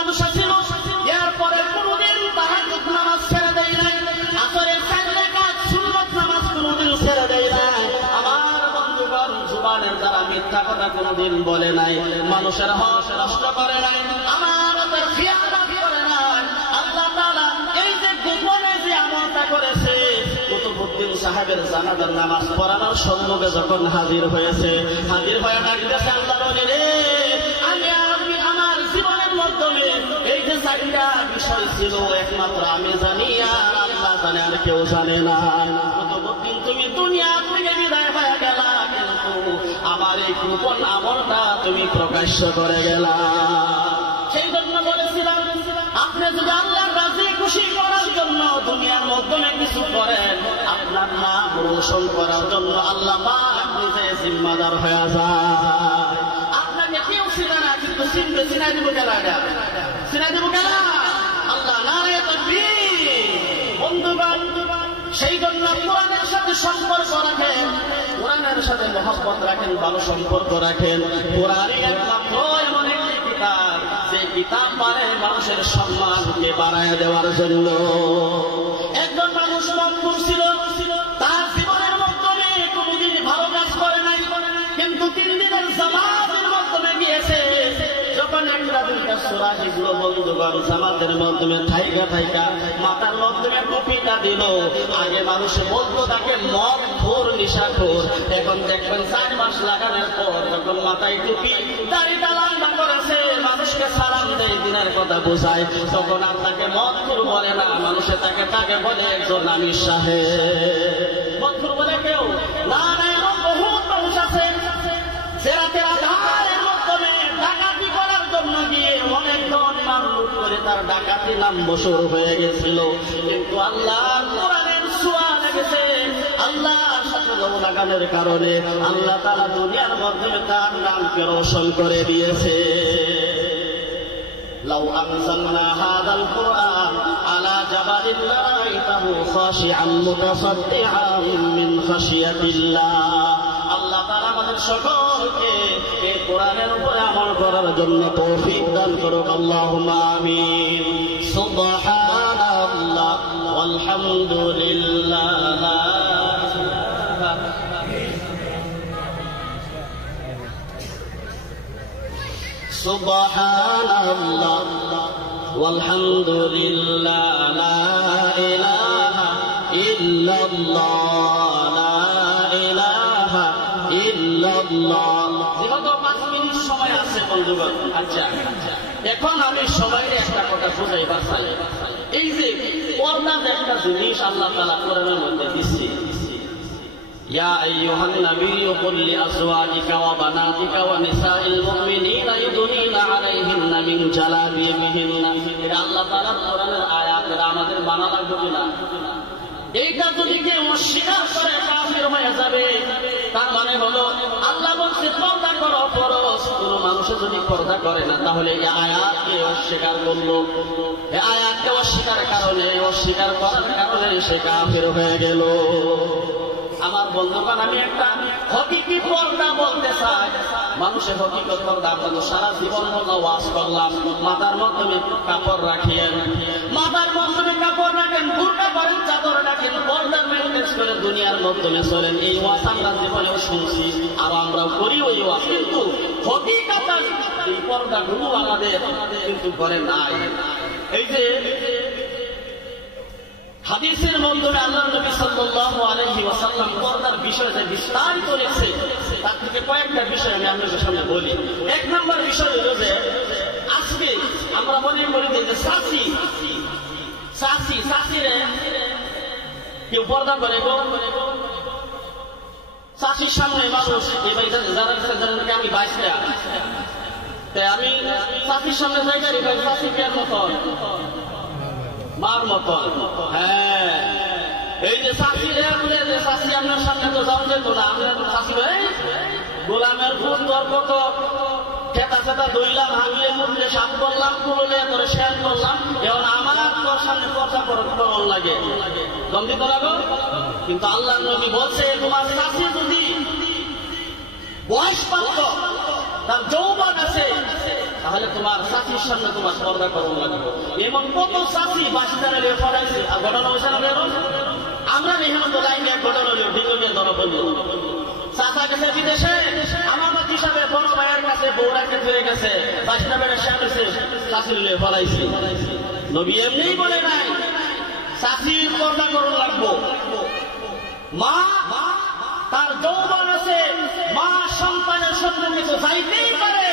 বাদশা ছিল, এরপরে কোনদিন তাহাজ্জুদ নামাজ ছেড়ে দেয় নাই, আসরের 4 রাকাত সুন্নাত নামাজ কোনদিন ছেড়ে দেয় নাই। আমার বন্ধুগণ, জুবানের দ্বারা মিথ্যা কথা কোনদিন বলে নাই, মানুষের হক নষ্ট করে নাই, আমানতের খিয়ানত করে নাই। আল্লাহ তাআলা এই যে গোপনে যে আমলটা করেছে, কুতুবউদ্দিন সাহেবের জানাজার নামাজ পড়ানোর সম্মুখে যখন হাজির হয়েছে, হাজির হয়ে ডাকতেছে, আল্লাহ বলে রে, আমি আমার জীবনের মাধ্যমে এই যে 4টা বিষয় ছিল একমাত্র আমি জানি, আর আল্লাহ জানে, আর কেউ জানে না। কুতুবউদ্দিন, তুমি দুনিয়া থেকে বিদায় হয়ে গেলা, কিন্তু আমার এই গোপন আমলটা তুমি প্রকাশ্য করে গেলা। সেই জন্য বলেছিলাম, আপনি যদি আল্লাহর রাজি খুশি করার জন্য দুনিয়ার মাধ্যমে কিছু করেন, আপনার নাম রোশন করার জন্য আল্লাহ পাক নিজে জিম্মাদার হয়ে যায়। আপনাকে কেউ চিনে না, কিন্তু চিনবে, চিনাই দিব গেলা, চিনাই দিব গেলা। আল্লাহ নারায়ে তাকবীর। বন্ধুগণ, সেই জন্য কোরআনের সাথে সম্পর্ক রাখেন, কোরআনের সাথে মহব্বত রাখেন, ভালো সম্পর্ক রাখেন। কোরআনই একমাত্র এমন একটি কিতাব, যে কিতাব পারে মানুষের সম্মানকে বাড়ায় দেওয়ার জন্য। একজন মানুষ মজবুর ছিল, তার জীবনের মাধ্যমে কোনদিন ভালো কাজ করে নাই, কিন্তু 3 দিনের জামাতের মাধ্যমে গিয়েছে। যখন একটা দুইটা সূরা হিজল, বন্ধুগণ, জামাতের মাধ্যমে থাইকা থাইকা মাথার মাধ্যমে টুপিটা দিল। আগে মানুষ বলতো তাকে মদখোর, নিশাখোর, এখন দেখবেন 4 মাস লাগানোর পর যখন মাথায় টুপি, দাড়িটা লম্বা করেছে, মানুষকে সালাম দেয়, দিনের কথা বোঝায়, তখন আর তাকে মদখোর বলে না, মানুষে তাকে বলে একজন আমির সাহেব। মদখোর বলে কেউ না, না, এমন বহুত মানুষ আছে যে রাতের আধারের মাধ্যমে ডাকাতি করার জন্য গিয়ে অনেক ধন মাল লুট করে তার ডাকাতি নাম বছর হয়ে গেছিল, কিন্তু আল্লাহ কোরআনের ছোঁয়া লেগেছে, আল্লাহর সাথে লাগানোর কারণে আল্লাহ তাআলা দুনিয়ার মাধ্যমে তার নামকে রোশন করে দিয়েছে। لو أنزلنا هذا القرآن على جبل لرأيته خاشعا متصدعا من خشية الله। আল্লাহ তাআলা আমাদের সকলকে এই কোরআনের উপরে আমল করার জন্য তৌফিক দান করুক, আল্লাহুম্মা আমিন। সুবহানাল্লাহ ওয়ালহামদুলিল্লাহ, সুবহানাল্লাহ ওয়ালহামদুলিল্লাহ, লা ইলাহা ইল্লাল্লাহ, লা ইলাহা ইল্লাল্লাহ। যেহেতু 5 মিনিট সময় আছে বন্ধুগণ, আচ্ছা এখন আমি সবাইকে একটা কথা বুঝাইবার চাই। এই যে পর্দা একটা জিনিস আল্লাহ তাআলা কোরআনের মধ্যে দিয়েছে, ইয়া আইয়ুহান নাবিয়্যু কুল লিআজওয়াজিকা ওয়া বানাতিকা ওয়া নিসাইল মুমিনিনা ইউদনিনা আলাইহিন্না মিন জালাবিবিহিন্না। এটা আল্লাহ তাআলার কোরআনের আয়াত, এটা আমাদের মানা লাগবে না। এইটা যদি কেউ অস্বীকার করে কাফির হয়ে যাবে। তার মানে হলো আল্লাহ বলছে পর্দা করো, ফরজ। কোন মানুষে যদি পর্দা করে না, তাহলে এই আয়াতকে অস্বীকার করলো, এই আয়াতকে অস্বীকার করার কারণে সে কাফির হয়ে গেল। আমার বন্ধুগণ, আমি একটা হকিকি পর্দা বলতে চাই। মানুষের হকিকত পর্দা আপনাদের সারা জীবন হলো ওয়াজ করলাম। মাথার মাধ্যমে কাপড় রাখেন, মাথার মাধ্যমে কাপড় রাখেন, বুরকা পরেন, চাদর রাখেন, পর্দার মেনটেন্স করে দুনিয়ার মাধ্যমে চলেন। এই ওয়াজ আমরা জীবনেও শুনছি, আর আমরাও করি ওই ওয়াজ, কিন্তু হকিকত এই পর্দাগুলো আমাদের কিন্তু করে নাই। এই যে হাদিসের মাধ্যমে আল্লাহ নবী সাল্লাল্লাহু আলাইহি ওয়াসাল্লাম পর্দার বিষয়ে যে বিস্তারিত লিখছে, তার থেকে কয়েকটা বিষয় আমি আপনাদের সামনে বলি। 1 নম্বর বিষয় হলো যে আজকে আমরা মনে করি যে চাচিরে কেউ পর্দা করে গো, চাচির সামনে মানুষ যারা আমি বাইসে তাই আমি চাচির সামনে যাই গাড়ি ভাই, চাচির কেয়ার মতন মার মতন। হ্যাঁ, এই যে চাষি যে চাষি আপনার সামনে তো যাও যেত না, আমরা চাষি ভাই গোলামের ফুল তোর কত খেতা খেতা দইলাম, হামিয়ে মুখে সাপ করলাম, কুড়লে তোরে শেয়ার করলাম, এখন আমার তোর সামনে পর্দা করন লাগে, গন্ধি করা গো। কিন্তু আল্লাহ নবী বলছে, তোমার চাষি যদি বয়স প্রাপ্ত, তার যৌবন আছে, তাহলে তোমার চাষির সামনে তোমার পর্দা করুন লাগবে। এবং কত চাষি বাসিদারা পড়াইছে আর ঘটনা হয়েছে না বেরো আমরা মেহনত লাইনে ঘটনা বিজয় ধরা পড়ল চাষা গেছে বিদেশে আমার মত হিসাবে বড় ভাইয়ের কাছে বৌরাকে ধরে গেছে বাসিদা বেড়ে সামনেছে চাষির লিয়ে পড়াইছে। নবী এমনি বলে নাই চাষির পর্দা করুন লাগবো। মা তার যৌবন আছে, মা সন্তানের সম্পর্কে তো যাইতেই পারে,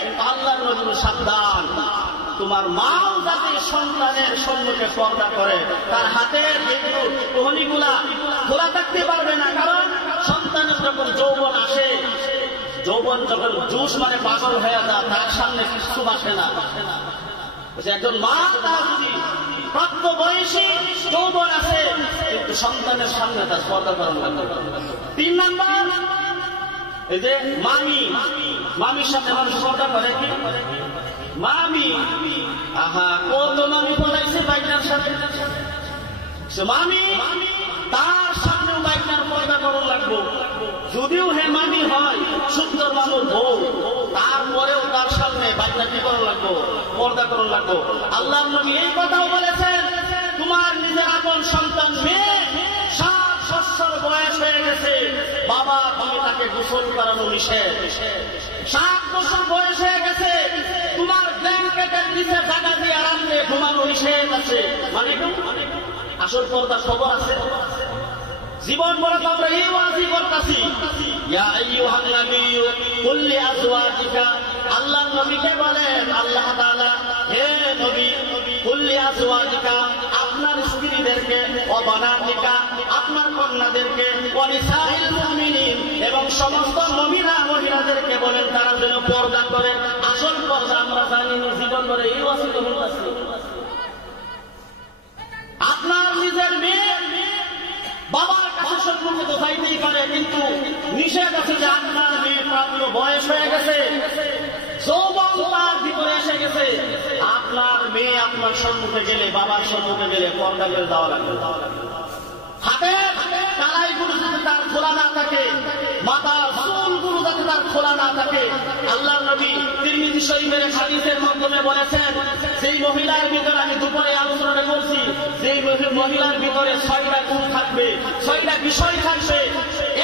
কিন্তু আল্লাহর নবী সাবধান তোমার মাও যাতে সন্তানের সম্মুখে পর্দা করে তার হাতের কোহনিগুলা খোলা থাকতে পারবে না, কারণ সন্তানের যখন যৌবন আসে, যৌবন যখন জুস মানে পাগল হয়ে যায় তার সামনে কিছু আসে না। একজন মা তার যদি প্রাপ্ত বয়সী যৌবন আছে কিন্তু সন্তানের সামনে তার পর্দা করানো লাগবে। 3 নাম্বার এই যে মামির সামনে মানুষ পর্দা করে কি মামি, আহা কত মামি পড়াইছে বাইকটার সাথে, মামি তার সামনেও বাইকটার পর্দা করানো লাগবো। যদিও হে মামি হয় সুন্দর মানুষ বউ, তারপরেও তার সামনে বাইকটা কি করানো লাগবো, পর্দা করানো লাগবো। আল্লাহর নবী এই কথাও বলেছেন তোমার নিজের আপন সন্তান মেয়ে 7 বছর বয়স হয়ে গেছে, বাবা তুমি তাকে গোসল করানো নিষেধ। 7 বছর বয়স হয়ে গেছে, তোমার ব্ল্যাঙ্কেটের নিচে জায়গা দিয়ে আরাম দিয়ে ঘুমানো নিষেধ আছে। মানে আসল পর্দা খবর আছে। জীবন বড় আমরা এই ওয়াজি করতেছি, ইয়া আইয়ুহান নাবিয়্যু কুল লিআজওয়াজিকা, আল্লাহর নবীকে বলেন আল্লাহ তাআলা হে নবী কুল লিআজওয়াজিকা আপনার স্ত্রীদেরকে, ও বানাতিকা আপনার কন্যাদেরকে, ওয়া নিসাইল মুমিনিন এবং সমস্ত মহিলাদেরকে বলেন তারা যেন পর্দা করে। আসল পর্দা আমরা জানি জীবন বড় এই ওয়াজি করতেছি। আপনার নিজের মেয়ে বাবার কাছে সম্পর্কে তো চাইতেই পারে, কিন্তু নিষেধ আছে যে আপনার মেয়ে প্রাপ্ত বয়স হয়ে গেছে, যৌবন তার ভিতরে এসে গেছে, আপনার মেয়ে আপনার সম্মুখে গেলে, বাবার সম্মুখে গেলে পর্দা করে দেওয়া লাগবে। হাতের কালাইগুলো যাতে তার খোলা না থাকে, মাথার চুলগুলো যাতে তার খোলা না থাকে। আল্লাহর নবী তিরমিজি শরীফের হাদিসের মাধ্যমে বলেছেন যেই মহিলার ভিতরে আমি দুপুরে আলোচনা করছি, যেই মহিলার ভিতরে 6টা গুণ থাকবে, 6টা বিষয় থাকবে,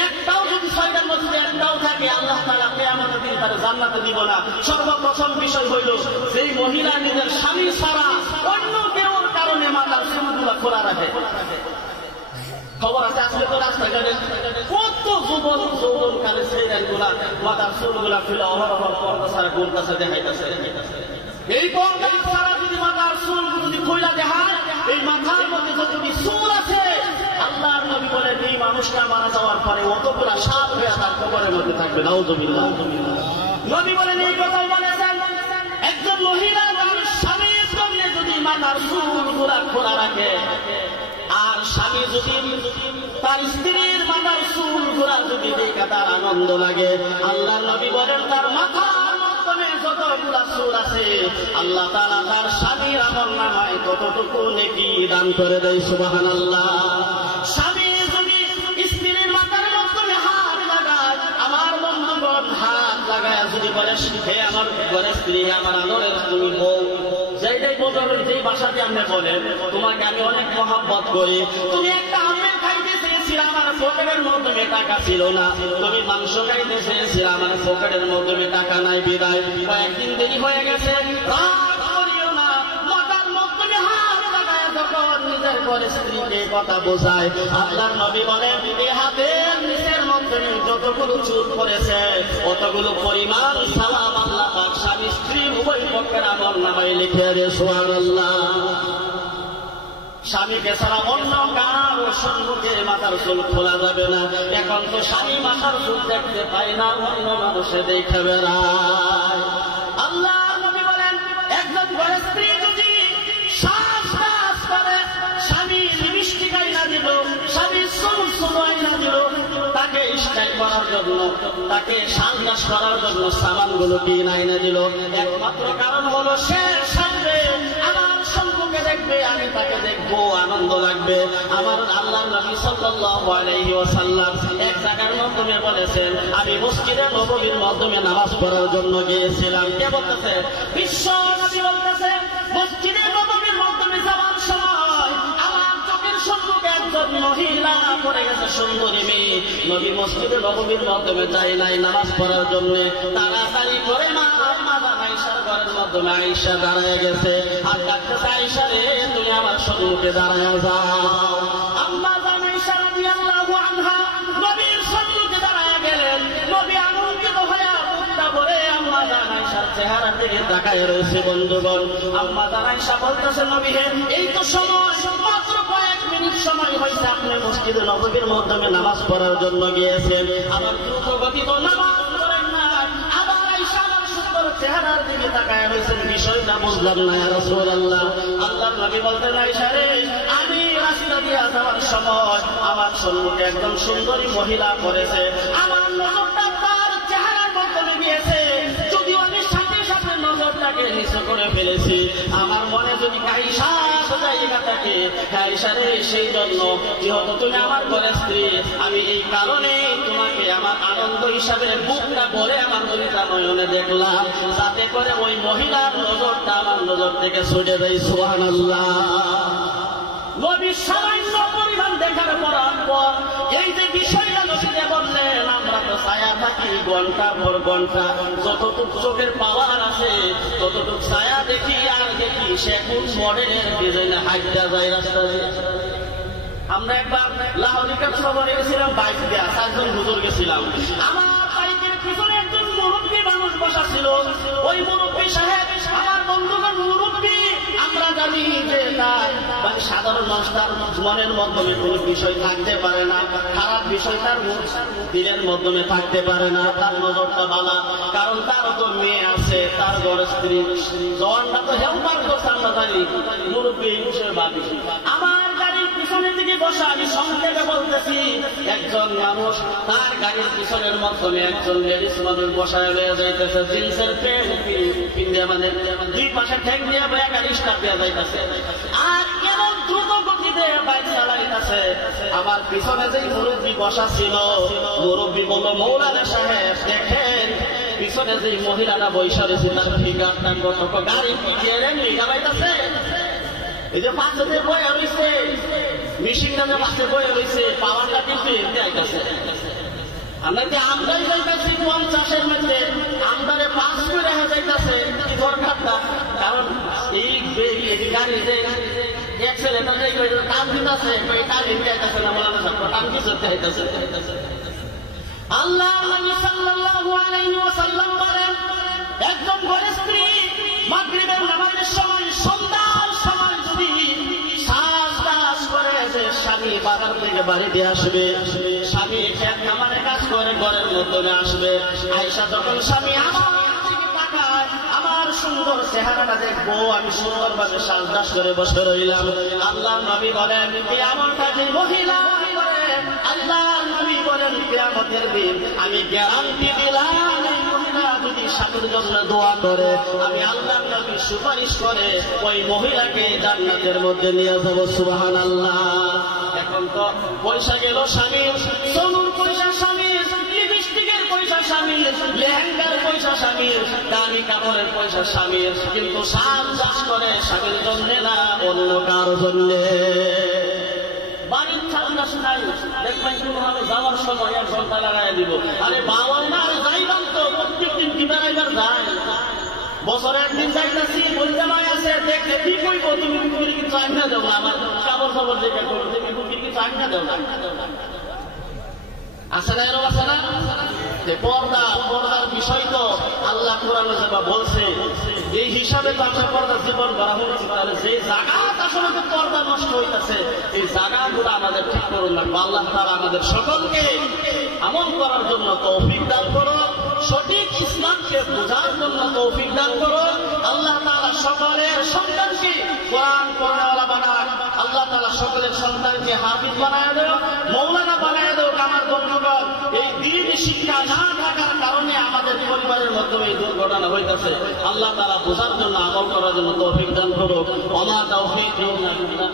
একটাও যদি 6টার মধ্যে একটাও থাকে আল্লাহ তাআলা কিয়ামতের দিন তার জান্নাতে দিব না। সর্বপ্রথম বিষয় হইল যেই মহিলা নিজের স্বামী ছাড়া অন্য কেউর কারণে মাথার চুলগুলো খোলা রাখে। খবর আছে আসলে তো রাস্তাঘাটে কত যৌবন কালে ছেলেগুলা মাথার চুলগুলা খুলে অহরহ পর্দা ছাড়া ঘুরতেছে, দেখাইতেছে। এই পর্দা ছাড়া যদি মাথার চুলগুলো যদি খুলে দেখায়, এই মাথার মধ্যে যদি চুল আছে, আল্লাহর নবী বলেন এই মানুষটা মারা যাওয়ার পরে অতগুলা সাপ হয়ে তার কবরের মধ্যে থাকবে। নাউযুবিল্লাহ। নবী বলেন এই কথা বলেছেন একজন মহিলা তার স্বামীর জন্য যদি মাথার চুলগুলা খোলা রাখে, আর স্বামী যদি তার স্ত্রীর মাথার চুল ঘোরা যদি দেখে তার আনন্দ লাগে, আল্লাহ নবী বলেন তার মাথার মধ্যে যতগুলা চুল আছে আল্লাহ তাআলা তার স্বামীর আমলনামায় ততটুকু নেকি দান করে দেয়। সুবহানাল্লাহ। স্বামী যদি স্ত্রীর মাথার মধ্যে হাত লাগায়, আমার বন্ধুগণ হাত লাগায় যদি বলে হে আমার ঘরের স্ত্রী, আমার আদরের তুমি বউ, যেটাই বোঝাবেন যেই ভাষাতে আপনি বলেন তোমাকে আমি অনেক মহব্বত করি, তুমি একটা আমের খাইতে চেয়েছিলে আমার পকেটের মধ্যে টাকা ছিল না, তুমি মাংস খাইতে চেয়েছিলে আমার পকেটের মধ্যে টাকা নাই, বিদায় কয়েকদিন দেরি হয়ে গেছে, রাগ করিও না। মাথার মধ্যে হাত লাগায় যখন নিজের ঘরে স্ত্রীকে কথা বোঝায়, আল্লাহর নবী বলেন এই হাতের নিচের মধ্যে যতগুলো চুল পড়েছে অতগুলো পরিমাণ সালাম আল্লাহ পাক স্বামী স্ত্রী উভয় পক্ষের আমলনামায় লিখে দেয়। সুবহানাল্লাহ। স্বামীকে ছাড়া অন্য কারো সম্মুখে মাথার চুল খোলা যাবে না। এখন তো স্বামী মাথার চুল দেখতে পায় না, অন্য মানুষে দেখে বেড়ায়। আল্লাহ নবী বলেন একজন ঘরের স্ত্রী যদি শ্বাস করে, স্বামী মিষ্টি গাইনা দিল, স্বামী চুল আইনা দিল, তাকে স্টাইল করার জন্য, তাকে সানগ্লাস করার জন্য সামানগুলো কিনে আইনা দিল, একমাত্র কারণ হলো সে সামনে আমার সম্মুখে দেখবে, আমি তাকে দেখবো, আনন্দ আনন্দ লাগবে। আমার আল্লাহর নবী সাল্লাল্লাহু আলাইহি ওয়াসাল্লাম এক জায়গার মাধ্যমে বলেছেন, আমি মসজিদে নববীর মাধ্যমে নামাজ পড়ার জন্য গিয়েছিলাম। কে বলতেছে? বিশ্ব নবী বলতেছে, মসজিদে নববীর মাধ্যমে যাওয়ার সময় আমার চোখের সম্মুখে একজন মহিলা পড়ে গেছে, সুন্দরী মেয়ে। নবী মসজিদে নববীর মাধ্যমে যায় নাই নামাজ পড়ার জন্য, তাড়াতাড়ি করে মা আয়েশার ঘরের মাধ্যমে আয়েশা দাঁড়ায় গেছে আর ডাকতেছে, আয়েশা রে তুমি আমার সম্মুখে দাঁড়ায় যাও। আম্মা জান আয়েশা রাদিয়াল্লাহু আনহা নবীর সম্মুখে দাঁড়ায় গেলেন। নবী আনন্দিত হয়ে মুখটা ভরে আম্মা জান আয়েশার চেহারা দিকে তাকায় রয়েছে। বন্ধুগণ, আম্মা জান আয়েশা বলতেছে, নবী হে, এই তো সময় মাত্র কয়েক মিনিট সময় হয়েছে আপনি মসজিদে নববীর মাধ্যমে নামাজ পড়ার জন্য গিয়েছেন, আমার দ্রুত গতিত নামাজ পড়েন না, আবার আয়েশা আমার সুন্দর চেহারার দিকে তাকায় রয়েছেন, বিষয়টা বুঝলাম না ইয়া রাসূলুল্লাহ। আল্লাহর নবী বলতেন, আয়েশা রে, আমি রাস্তা দিয়ে যাওয়ার সময় আমার সম্মুখে একদম সুন্দরী মহিলা পড়েছে, আমার নজরটা তার চেহারার মাধ্যমে গিয়েছে, যদিও আমি সাথে সাথে নজরটাকে নিচু করে ফেলেছি, আমার মনে যদি আয়েশা জায়গা থাকে, আয়েশা রে, সেই জন্য যেহেতু তুমি আমার ঘরের স্ত্রী, আমি এই কারণে তোমাকে আমার আনন্দ হিসাবে বুকটা ভরে আমার দুইটা নয়নে দেখলাম, যাতে করে ওই মহিলার নজরটা আমার নজর থেকে ছুটে যায়। সুবহানাল্লাহ। নবী সামান্য পরিমাণ দেখার পর এই যে বিষয়টা নবীকে বললেন, আমরা তো ছায়া থাকি ঘন্টার পর ঘন্টা, যতটুকু চোখের পাওয়ার আছে ততটুকু ছায়া দেখি আর দেখি সে কোন মডেলের ডিজাইনে হাইটটা যায় রাস্তা দিয়ে। আমরা একবার লাহোরের কাছে গেছিলাম, বাইক দেয়া 4 জন হুজুর গেছিলাম। আমার বাইকের পিছনে একজন মুরব্বী মানুষ বসা ছিল। ওই মুরব্বী সাহেব, আমার বন্ধুগণ, মুরব্বী আমরা জানি যে তার মানে সাধারণ মানুষটার মনের মাধ্যমে কোন বিষয় থাকতে পারে না, খারাপ বিষয় তার দিলের মাধ্যমে থাকতে পারে না, তার নজরটা ভালো, কারণ তার তো মেয়ে আছে, তার ঘরের স্ত্রী, জওয়ানটা তো হেল্পার করছে, আমরা জানি মুরব্বী এই বিষয়ে ভাবি। আমার গাড়ির পিছনের দিকে বসা, আমি সংক্ষেপে বলতেছি, একজন মানুষ তার গাড়ির পিছনের মাধ্যমে একজন লেডিস মানুষ বসায় লয়ে যাইতেছে, জিন্সের প্যান্ট পিন্ডিয়া, মানে দুই পাশে ঠেক দিয়ে গাড়ি স্টার্ট দেওয়া যাইতেছে, আর কেমন দ্রুত গতিতে বাইক চালাইতেছে। আমার পিছনে যে মুরব্বী বসা ছিল, মুরব্বী বলল, মৌলানা সাহেব দেখেন পিছনে যে মহিলাটা বৈশা রয়েছে তার ফিগারটা কত, গাড়ি পিছিয়ে গাড়াইতেছে, এই যে পাশে যে বয়ে রয়েছে মেশিনটা যে পাশে বয়ে রয়েছে, পাওয়ারটা কিন্তু এমনি আইতেছে। আমরা যে আমদানি যাইতেছি 50-এর মধ্যে, আমদারে 5 করে দেখা যাইতেছে, কি দরকারটা? কারণ এই গাড়ি যে অ্যাক্সিলেটার টান দিতেছে, টান এমনি আইতেছে না, বলা টান কিছু আইতেছে। আল্লাহ নবী সাল্লাল্লাহু আলাইহি ওয়াসাল্লাম বলেন, একজন ঘরের স্ত্রী মাগরিবের নামাজের সময়, সন্ধ্যার সময় যদি সাজ করে যে স্বামী বাজার থেকে বাড়িতে আসবে, স্বামী খেত খামারে কাজ করে ঘরের মধ্যে আসবে, আয়েশা যখন স্বামী আমার দিকে তাকায়, আমার সুন্দর চেহারাটা দেখবো, আমি সুন্দর ভাবে সাজদাস করে বসে রইলাম। আল্লাহ নবী বলেন, কিয়ামতের দিন মহিলা বলেন, আল্লাহ নবী বলেন, কিয়ামতের দিন আমি গ্যারান্টি দিলাম, এই মহিলা যদি স্বামীর জন্য দোয়া করে, আমি আল্লাহ নবী সুপারিশ করে ওই মহিলাকে জান্নাতের মধ্যে নিয়ে যাব। সুবহানাল্লাহ। এখন তো পয়সা গেল স্বামীর, সোনুর পয়সা স্বামীর, লিপস্টিকের পয়সা স্বামীর, লেহেঙ্গার পয়সা স্বামীর, দামি কাপড়ের পয়সা স্বামীর, কিন্তু সাজ চাষ করে স্বামীর জন্য না, অন্য কারো জন্য। বাড়ির ছাড়া শোনাই দেখবেন কোনোভাবে যাওয়ার সময় 1 ঘন্টা লাগাই দিব, আরে বাবার না যাইলাম তো, প্রত্যেকদিন কি বেড়াইবার যায়, বছরে একদিন যাইতেছি, পরিচালয় আছে, দেখে কি কইব, তুমি কুকুরি কি চাই না দেবো, আমার কাপড় খবর দেখে করবো, তুমি কুকুরি কি চাই না দেবো, আছে না এরকম আছে না? পর্দার বিষয় তো আল্লাহ কোরআনে বলছে, এই হিসাবে তো আমরা পর্দার জীবন করা হচ্ছে, তাহলে যে জায়গা আসলে তো পর্দা নষ্ট হইতেছে, এই জায়গাগুলো আমাদের ঠিক করুন লাগবে। আল্লাহ তাআলা আমাদের সকলকে আমল করার জন্য তৌফিক দান করো, সঠিক ইসলামকে বোঝার জন্য তৌফিক দান করো। আল্লাহ তাআলা সকলের সন্তানকে কোরআন পড়াওয়ালা বানান, আল্লাহ তাআলা সকলের সন্তানকে হাফিজ বানায় দেও, মৌলানা বানায় দেও। আমার বন্ধুগণ, এই দ্বীন শিক্ষা না থাকার কারণে আমাদের পরিবারের মাধ্যমে এই দুর্ঘটনা হইতেছে। আল্লাহ তাআলা বোঝার জন্য, আমল করার জন্য তৌফিক দান করো। ওয়া মা তাওফীক ইল্লা বিল্লাহ।